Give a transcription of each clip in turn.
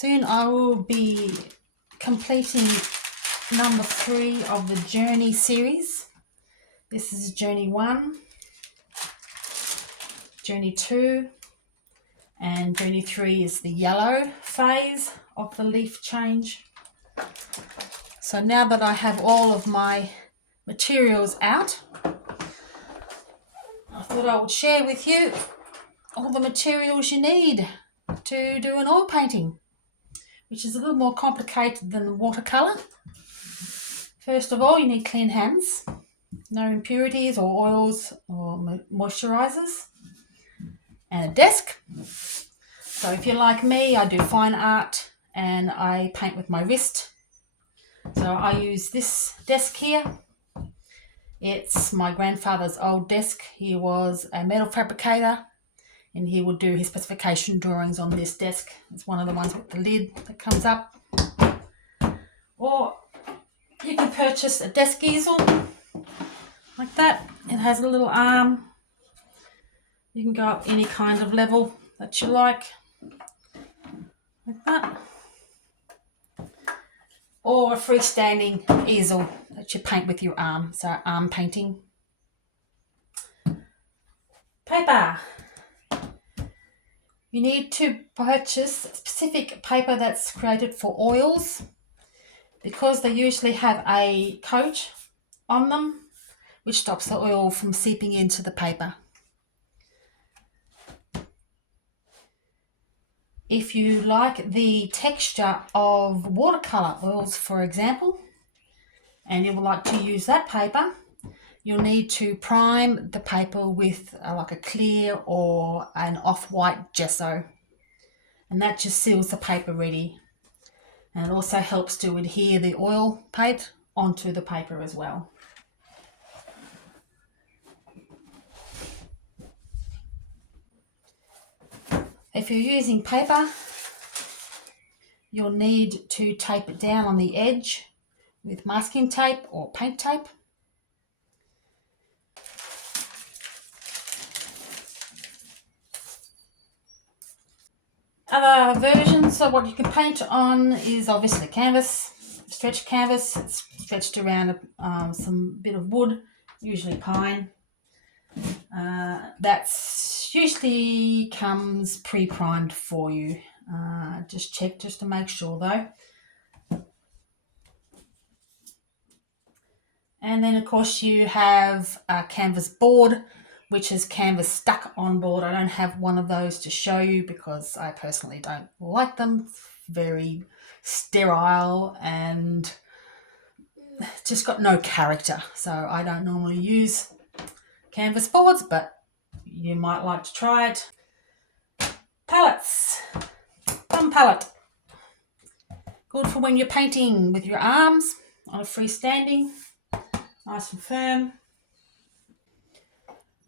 Soon I will be completing number 3 of the Journey series. This is Journey 1, Journey 2, and Journey 3 is the yellow phase of the leaf change. So now that I have all of my materials out, I thought I would share with you all the materials you need to do an oil painting, which is a little more complicated than the watercolour. First of all, you need clean hands, no impurities or oils or moisturisers, and a desk. So if you're like me, I do fine art and I paint with my wrist. So I use this desk here. It's my grandfather's old desk. He was a metal fabricator and he would do his specification drawings on this desk. It's one of the ones with the lid that comes up. Or you can purchase a desk easel like that. It has a little arm. You can go up any kind of level that you like that. Or a freestanding easel that you paint with your arm, so arm painting. Paper. You need to purchase specific paper that's created for oils because they usually have a coat on them which stops the oil from seeping into the paper. If you like the texture of watercolour oils, for example, and you would like to use that paper, you'll need to prime the paper with like a clear or an off-white gesso. And that just seals the paper ready. And it also helps to adhere the oil paint onto the paper as well. If you're using paper, you'll need to tape it down on the edge with masking tape or paint tape. Other versions of what you can paint on is obviously canvas, stretched canvas. It's stretched around some bit of wood, usually pine. That's usually comes pre-primed for you. Just check just to make sure though. And then of course you have a canvas board, which is canvas stuck on board. I don't have one of those to show you because I personally don't like them. It's very sterile and just got no character. So I don't normally use canvas boards, but you might like to try it. Palettes. Thumb palette. Good for when you're painting with your arms on a freestanding. Nice and firm.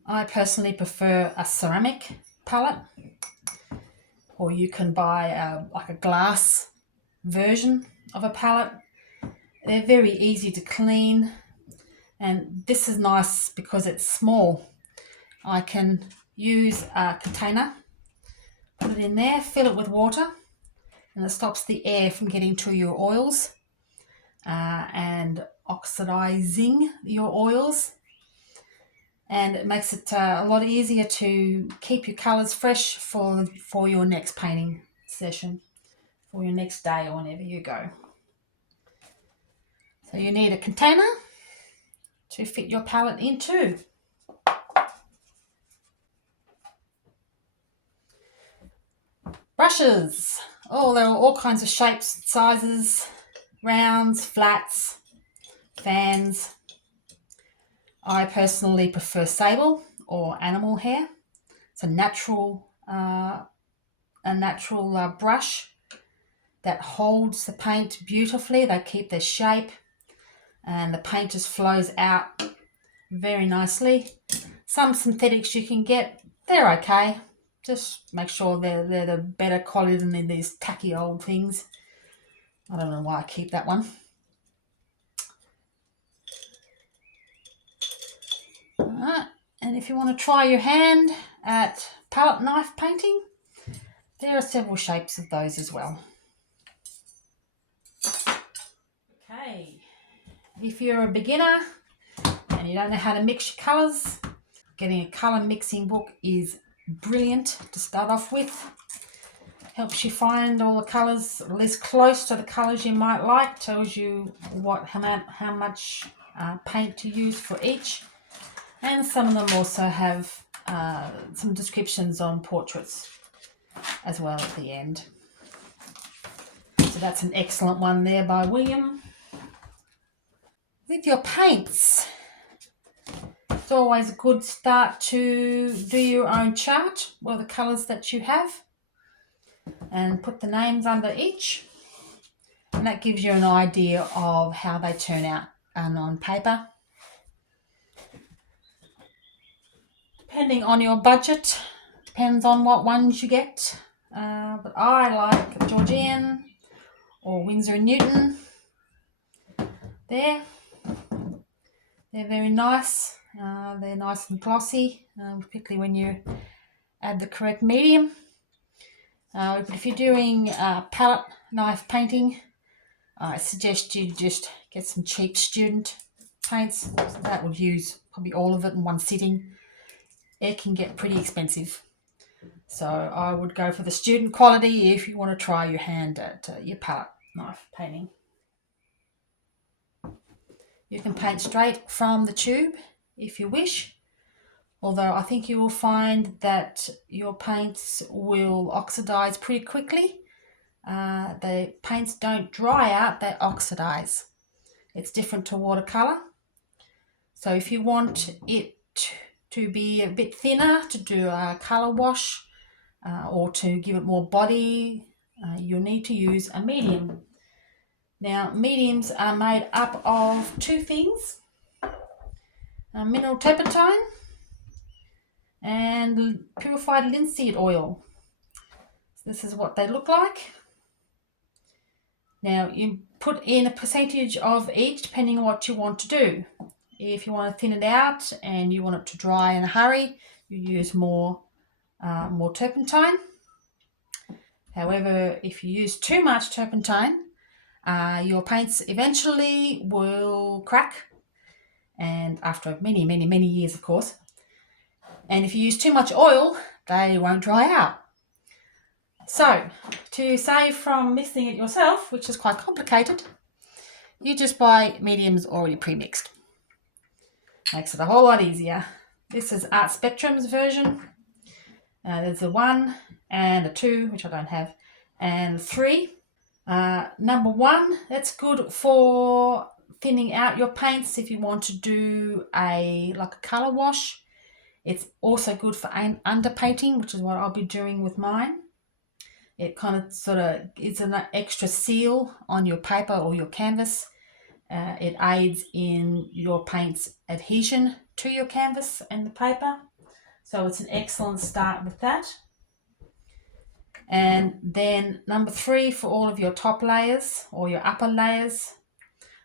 I personally prefer a ceramic palette, or you can buy like a glass version of a palette. They're very easy to clean, and this is nice because it's small. I can use a container, put it in there, fill it with water, and it stops the air from getting to your oils and oxidizing your oils. And it makes it a lot easier to keep your colours fresh for your next painting session, for your next day or whenever you go. So you need a container to fit your palette into. Brushes. Oh, there are all kinds of shapes, sizes, rounds, flats, fans. I personally prefer sable or animal hair. It's a natural brush that holds the paint beautifully. They keep their shape and the paint just flows out very nicely. Some synthetics you can get, they're okay. Just make sure they're the better quality than these tacky old things. I don't know why I keep that one. Alright, and if you want to try your hand at palette knife painting, there are several shapes of those as well. if you're a beginner and you don't know how to mix your colours, getting a colour mixing book is brilliant to start off with. Helps you find all the colours, at least close to the colours you might like. Tells you how much paint to use for each. And some of them also have some descriptions on portraits as well at the end. So that's an excellent one there by William. With your paints, it's always a good start to do your own chart with the colours that you have and put the names under each. And that gives you an idea of how they turn out on paper. Depending on your budget, depends on what ones you get. But I like Georgian or Winsor & Newton. They're very nice. They're nice and glossy, particularly when you add the correct medium. But if you're doing palette knife painting, I suggest you just get some cheap student paints. That would use probably all of it in one sitting. It can get pretty expensive. So I would go for the student quality if you want to try your hand at your palette knife painting. You can paint straight from the tube if you wish, although I think you will find that your paints will oxidize pretty quickly. The paints don't dry out, they oxidize. It's different to watercolor. So if you want it to be a bit thinner, to do a color wash or to give it more body, you'll need to use a medium. Now, mediums are made up of two things, mineral turpentine and purified linseed oil. So this is what they look like. Now, you put in a percentage of each depending on what you want to do. If you want to thin it out and you want it to dry in a hurry, you use more turpentine. However, if you use too much turpentine, your paints eventually will crack, and after many, many, many years, of course. And if you use too much oil, they won't dry out. So, to save from mixing it yourself, which is quite complicated, you just buy mediums already pre-mixed. Makes it a whole lot easier. This is Art Spectrum's version. There's a 1 and a 2, which I don't have, and 3. Number 1, that's good for thinning out your paints if you want to do a color wash. It's also good for underpainting, which is what I'll be doing with mine. It kind of is an extra seal on your paper or your canvas. It aids in your paint's adhesion to your canvas and the paper. So it's an excellent start with that. And then number 3 for all of your top layers or your upper layers,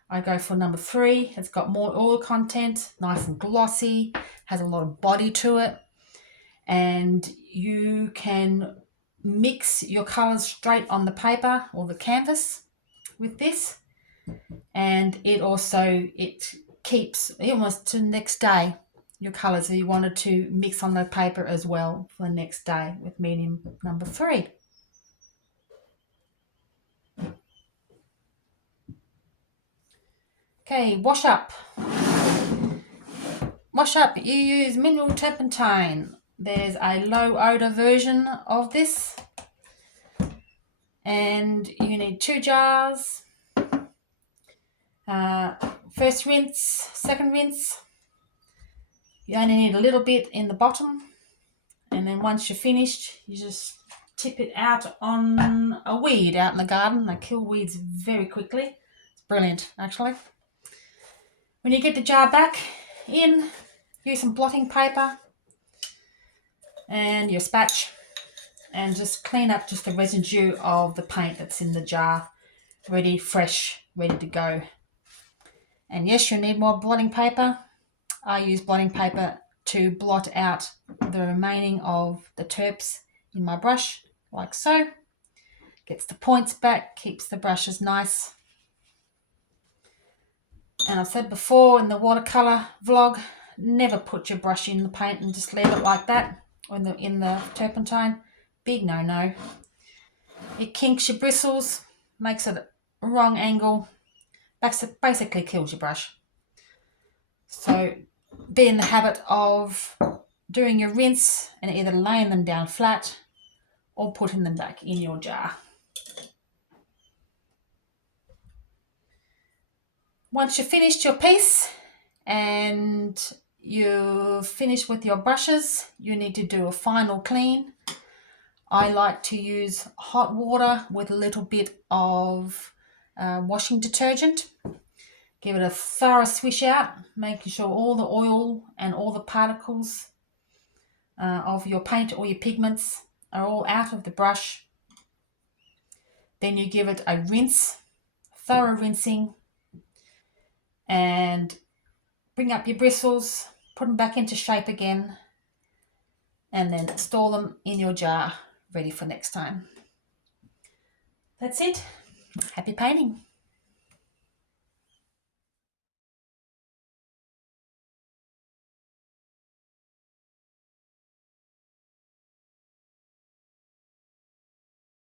I go for number 3. It's got more oil content, nice and glossy, has a lot of body to it. And you can mix your colors straight on the paper or the canvas with this. And it keeps almost to the next day your colors if you wanted to mix on the paper as well for the next day with medium number 3. Okay, wash up. Wash up, you use mineral turpentine. There's a low odor version of this. And you need 2 jars. First rinse, second rinse. You only need a little bit in the bottom. And then once you're finished, you just tip it out on a weed out in the garden. They kill weeds very quickly. It's brilliant, actually. When you get the jar back in, use some blotting paper and your spatch and just clean up just the residue of the paint that's in the jar, fresh, ready to go. And yes, you need more blotting paper. I use blotting paper to blot out the remaining of the terps in my brush, like so. Gets the points back, keeps the brushes nice. And I've said before in the watercolour vlog, never put your brush in the paint and just leave it like that, or in the turpentine. Big no-no. It kinks your bristles, makes it a wrong angle, basically kills your brush. So be in the habit of doing your rinse and either laying them down flat or putting them back in your jar. Once you've finished your piece and you've finished with your brushes, you need to do a final clean. I like to use hot water with a little bit of washing detergent. Give it a thorough swish out, making sure all the oil and all the particles of your paint or your pigments are all out of the brush. Then you give it a rinse, thorough rinsing, and bring up your bristles, put them back into shape again, and then store them in your jar, ready for next time. That's it. Happy painting.